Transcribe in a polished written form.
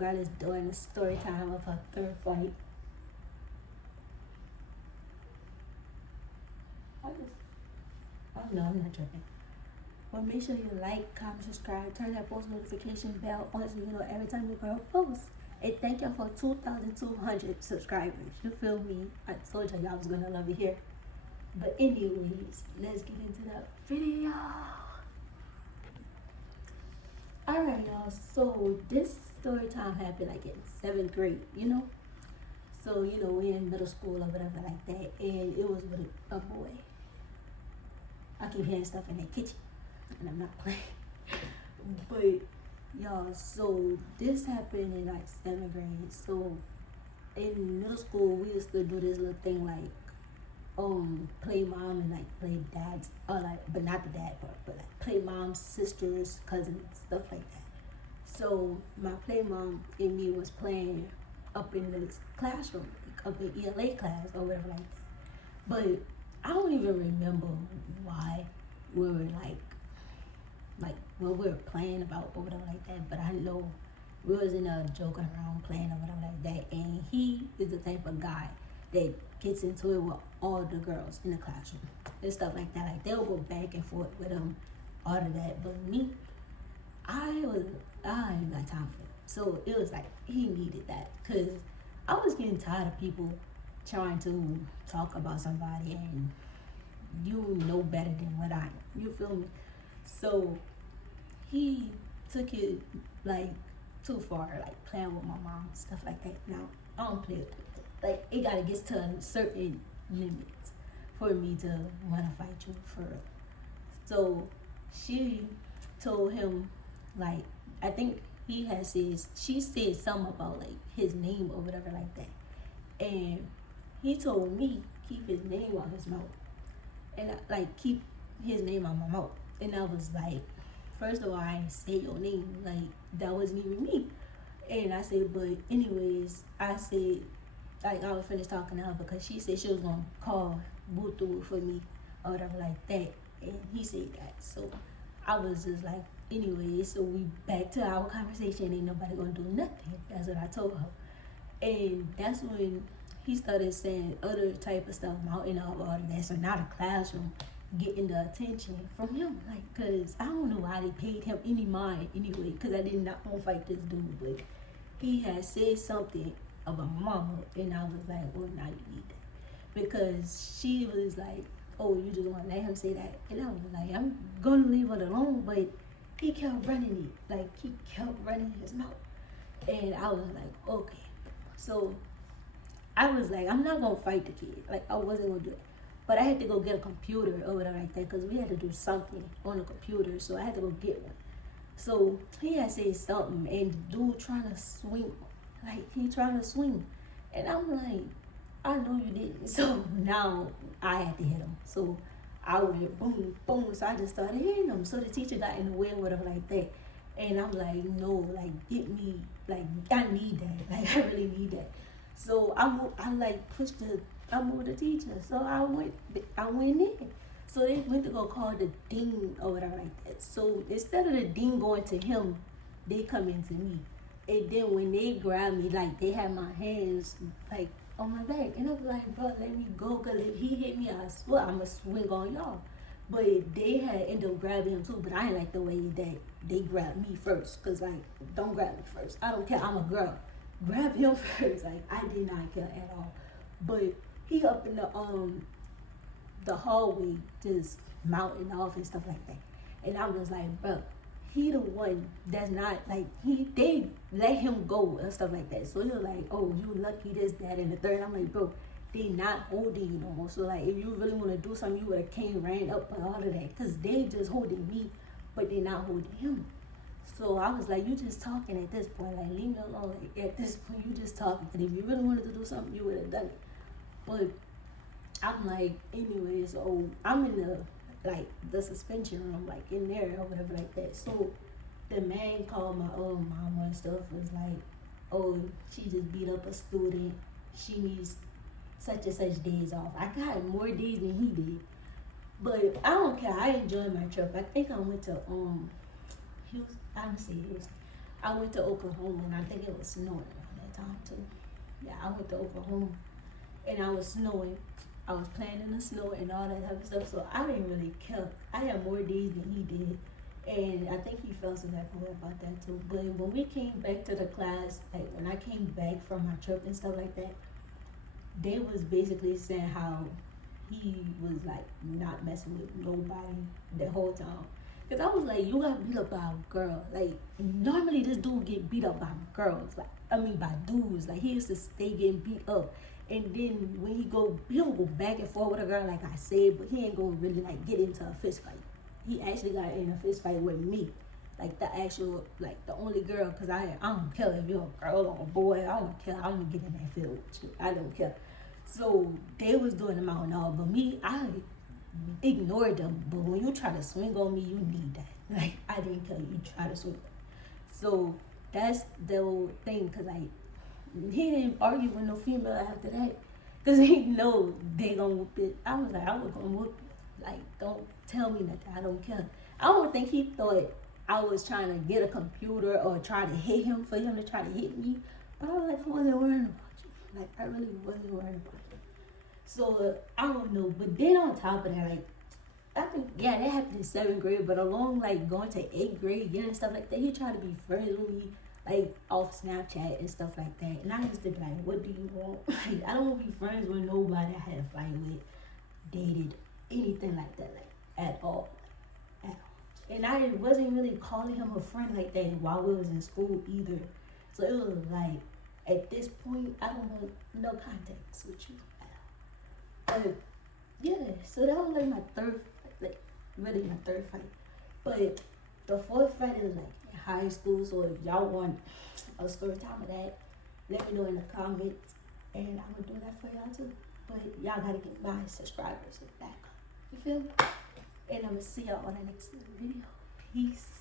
girl is doing a story time of her third fight. Oh no, I'm not tripping. Well, make sure you like, comment, subscribe, turn that post notification bell on so you know every time your girl posts. And thank y'all for 2,200 subscribers. You feel me? I told y'all was gonna love it here. But anyways, let's get into the video. Alright y'all, so this story time happened like in 7th grade, you know? So, you know, we're in middle school or whatever like that, and it was with a boy. I keep hearing stuff in the kitchen, and I'm not playing. But y'all, so this happened in like 7th grade. So in middle school, we used to do this little thing like play mom and like play dads, or like, but not the dad part, but like play mom, sisters, cousins, stuff like that. So my play mom and me was playing up in this classroom, up in ELA class or whatever like that. But I don't even remember why we were like what we were playing about or whatever like that. But I know we was in a joking around playing or whatever like that. And he is the type of guy that gets into it with all the girls in the classroom and stuff like that. Like they'll go back and forth with him, all of that. But me, I ain't got time for it. So it was like he needed that, because I was getting tired of people trying to talk about somebody and you know better than what I am. You feel me? So he took it like too far, like playing with my mom, stuff like that. Now I don't play with it. Like it gotta get to a certain limit for me to wanna fight you for real. So she told him, like, I think she said something about like his name or whatever like that. And he told me keep his name out his mouth. And like keep his name out my mouth. And I was like, first of all, I ain't say your name. Like that wasn't even me. And I said, but anyways, I said, like I was finished talking to her because she said she was gonna call Butu for me or whatever like that. And he said that. So I was just like, anyway, so we back to our conversation. Ain't nobody gonna do nothing. That's what I told her. And that's when he started saying other type of stuff out in all of that. So not a classroom, getting the attention from him. Like, cause I don't know why they paid him any mind anyway. Cause I did not want to fight this dude, but he had said something about my mama, and I was like, well, now you need that, because she was like, oh, you just want to let him say that, and I was like, I'm gonna leave it alone, but he kept running it, like he kept running his mouth, and I was like, okay. So I was like, I'm not gonna fight the kid, like I wasn't gonna do it, but I had to go get a computer or whatever like that, because we had to do something on the computer, so I had to go get one. So he had said something, and the dude trying to swing, like he trying to swing, and I'm like, I know you didn't. So now I had to hit him. So I went boom, boom. So I just started hitting him. So the teacher got in the way or whatever like that. And I'm like, no, like get me, like I need that, like I really need that. So I moved the teacher. So I went in. So they went to go call the dean or whatever like that. So instead of the dean going to him, they come into me. And then when they grabbed me, like they had my hands like on my back, and I was like, bro, let me go, cause if he hit me, I swear I'ma swing on y'all. But they had ended up grabbing him too, but I didn't like the way that they grabbed me first, cause like, don't grab me first. I don't care, I'm a girl. Grab him first. Like I did not care at all. But he up in the hallway just mounting off and stuff like that, and I was like, bro, he the one that's not like they let him go and stuff like that. So he was like, oh, you lucky this, that, and the third. I'm like, bro, they not holding you no more. So like, if you really want to do something, you would have came, ran up and all of that, because they just holding me, but they not holding him. So I was like, you just talking at this point, like leave me alone. Like, at this point, you just talking. And if you really wanted to do something, you would have done it. But I'm like, anyway, so I'm in the suspension room, like in there or whatever like that. So the man called my mama and stuff, was like, oh, she just beat up a student. She needs such and such days off. I got more days than he did. But I don't care. I enjoyed my trip. I think I went to Houston. I don't say Houston. I went to Oklahoma and I think it was snowing around that time too. Yeah, I went to Oklahoma and I was snowing. I was playing in the snow and all that type of stuff. So I didn't really care. I had more days than he did. And I think he felt some type of way about that too. But when we came back to the class, like when I came back from my trip and stuff like that, they was basically saying how he was like not messing with nobody the whole time. Cause I was like, you got beat up by a girl. Like normally this dude get beat up by girls. Like I mean by dudes. Like he used to stay getting beat up. And then when he'll go back and forth with a girl like I said, but he ain't gonna really like get into a fist fight. He actually got in a fist fight with me. Like the actual, like the only girl, cause I don't care if you're a girl or a boy. I don't care. I'm gonna get in that field with you. I don't care. So they was doing them out and all, but me, I ignored them. But when you try to swing on me, you need that. Like I didn't care. You try to swing. So that's the whole thing. Cause like he didn't argue with no female after that. Cause he know they gonna whoop it. I was like, I was gonna whoop it. Like don't tell me nothing. I don't care. I don't think he thought I was trying to get a computer or try to hit him for him to try to hit me. But I was like, I wasn't worrying about you. Like I really wasn't worried about you. So I don't know. But then on top of that, like I think yeah, that happened in 7th grade. But along like going to 8th grade, yeah, and stuff like that, he tried to be friends with me, like off Snapchat and stuff like that. And I used to be like, what do you want? Like I don't want to be friends with nobody I had a fight with, dated, anything like that, like at all. At all. And I wasn't really calling him a friend like that while we was in school either. So it was like at this point I don't want no contact with you at all. But yeah, so that was like my third, like really my third fight. But the fourth fight is like in high school. So if y'all want a story time of that, let me know in the comments, and I'm gonna do that for y'all too. But y'all gotta get my subscribers back. You feel me? And I'm gonna see y'all on the next video. Peace.